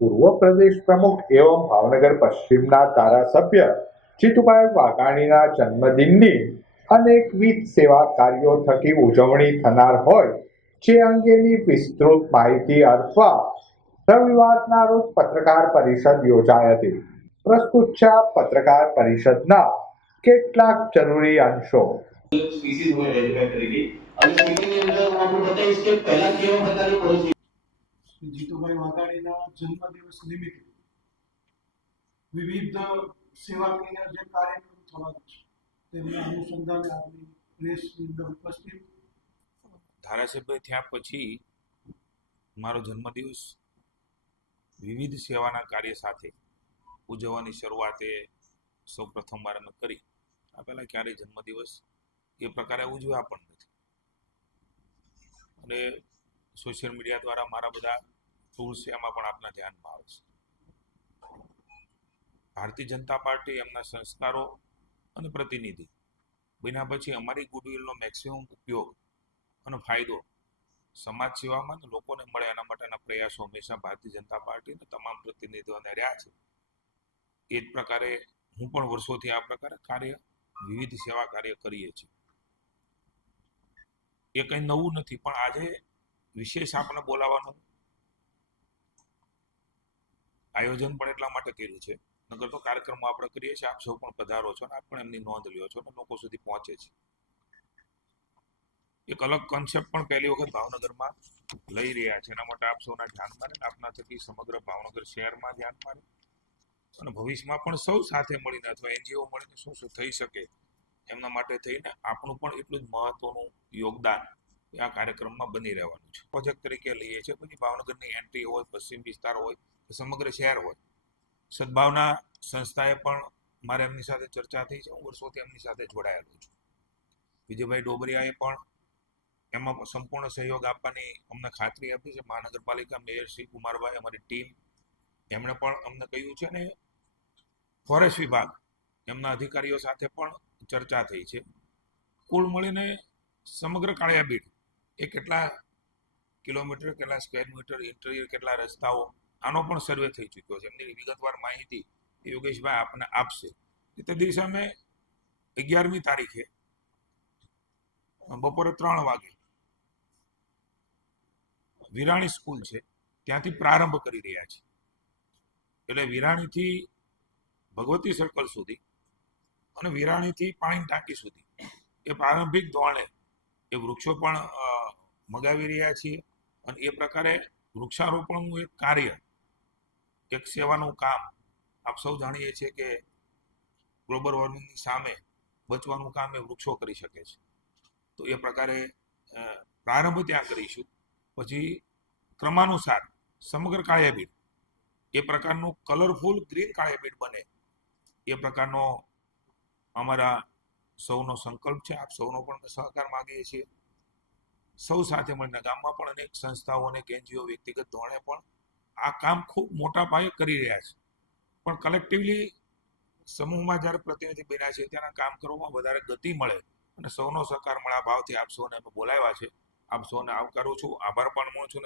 પૂર્વ પ્રદેશ પ્રમુખ એવમ ભાવનગર પશ્ચિમના ધારાસભ્ય જીતુભાઈ વાઘાણીના જન્મદિનની અનેકવિધ સેવા કાર્યો થકી ઉજવણી થનાર હોય, જે અંગેની વિસ્તૃત માહિતી અર્થવા રવિવારના રોજ પત્રકાર પરિષદ યોજાઈ હતી. પ્રસ્તુત છે પત્રકાર પરિષદના કેટલાક જરૂરી અંશો. તરીકે. અને સ્પીસીની અંદર હું આપને બતાવીશ કે પહેલા કેવા પ્રકારની શ્રી જીતુભાઈ વાઘાણીના જન્મદિવસ નિમિત્તે વિવિધ સેવાકીય જે કાર્યક્રમ થવાના છે, તેમના અનુસંધાને આપણી પ્રેસની અંદર ઉપસ્થિત. ધારાસભ્ય થયા પછી મારો જન્મદિવસ વિવિધ સેવાના કાર્ય સાથે ઉજવવાની શરૂઆતે સૌ પ્રથમવાર અમે કરી. આ પહેલાં ક્યારેય જન્મદિવસ એ પ્રકારે ઉજવ્યા પણ નથી. અને સોશિયલ મીડિયા દ્વારા મારા બધા એમાં પણ આપના ધ્યાનમાં આવે છે. ભારતીય જનતા પાર્ટી એમના સંસ્કારો અને પ્રતિનિધિ. બન્યા પછી અમારી ગુડવિલનો મેક્સિમમ ઉપયોગ અને ફાયદો સમાજ સેવામાં લોકોને મળે એના માટેના પ્રયાસો હંમેશા ભારતીય જનતા પાર્ટીના તમામ પ્રતિનિધિઓને રહ્યા છે. એ જ પ્રકારે હું પણ વર્ષોથી આ પ્રકારે કાર્ય, વિવિધ સેવા કાર્ય કરીએ છીએ. એ કંઈ નવું નથી, પણ આજે વિશેષ આપણે બોલાવવાનું આયોજન પણ એટલા માટે કર્યું છે. નગર તો કાર્યક્રમો આપણે કરીએ છીએ, આપ સૌ પણ પધારો છો ને, આપ પણ એમની નોંધ લ્યો છો ને, લોકો સુધી પહોંચે છે. એક અલગ કોન્સેપ્ટ પણ પહેલી વખત ભાવનગરમાં લઈ રહ્યા છે. એના માટે આપ સૌના ધ્યાનમાં રહે આપના થકી સમગ્ર ભાવનગર શહેરમાં ધ્યાનમાં રહે અને ભવિષ્યમાં પણ સૌ સાથે મળીને અથવા એનજીઓ મળીને શું શું થઈ શકે એમના માટે થઈને આપણું પણ એટલું જ મહત્વનું યોગદાન આ કાર્યક્રમમાં બની રહેવાનું છે. પ્રોજેક્ટ તરીકે લઈએ છીએ. પછી ભાવનગરની એન્ટ્રી હોય, પશ્ચિમ વિસ્તાર હોય કે સમગ્ર શહેર હોય. સદભાવના સંસ્થાએ પણ મારે એમની સાથે ચર્ચા થઈ છે. હું વર્ષોથી એમની સાથે જોડાયેલો છું. વિજયભાઈ ડોબરિયાએ પણ એમાં સંપૂર્ણ સહયોગ આપવાની અમને ખાતરી આપી છે. મહાનગરપાલિકા મેયર શ્રી કુમારભાઈ, અમારી ટીમ, એમણે પણ અમને કહ્યું છે ને, ફોરેસ્ટ વિભાગ એમના અધિકારીઓ સાથે પણ ચર્ચા થઈ છે. કુલ મળીને સમગ્ર કાળિયાબીડ એ કેટલા કિલોમીટર, કેટલા સ્ક્વેર મીટર ઇન્ટરિયર કેટલા રસ્તાઓ, આનો પણ સર્વે થઈ ચૂક્યો છે. એમની વિગતવાર માહિતી યોગેશભાઈ આપને આપશે. તે દિવસે અમે અગિયારમી તારીખે બપોરે ત્રણ વાગે વિરાણી સ્કૂલ છે, ત્યાંથી પ્રારંભ કરી રહ્યા છે એટલે વિરાણીથી ભગવતી સર્કલ સુધી અને વિરાણીથી પાણી ટાંકી સુધી એ પ્રારંભિક ધોરણે એ વૃક્ષો પણ મગાવી રહ્યા છીએ અને એ પ્રકારે વૃક્ષારોપણનું એક કાર્ય, એક સેવાનું કામ આપ સૌ જાણીએ છીએ કે ગ્લોબલ વોર્મિંગની સામે બચવાનું કામ એ વૃક્ષો કરી શકે છે. તો એ પ્રકારે પ્રારંભ ત્યાં કરીશું. પછી ક્રમાનુસાર સમગ્ર કાળિયાબીડ, એ પ્રકારનું કલરફુલ ગ્રીન કાળિયાબીડ બને. એ પ્રકારનો અમારા સૌનો સંકલ્પ છે. આપ સૌનો પણ સહકાર માગીએ છીએ. સૌ સાથે મળીને, ગામમાં પણ અનેક સંસ્થાઓ અનેક એનજીઓ વ્યક્તિગત ધોરણે પણ આ કામ ખૂબ મોટા પાયે કરી રહ્યા છે. પણ કલેક્ટિવલી સમૂહમાં જ્યારે પ્રતિનિધિ બન્યા છે, ત્યાંના કામ કરવામાં વધારે ગતિ મળે અને સૌનો સહકાર મળે. આ ભાવથી આપ સૌને અમે બોલાવ્યા છે. આપ સૌને આવકારું છું. આભાર પણ માનું છું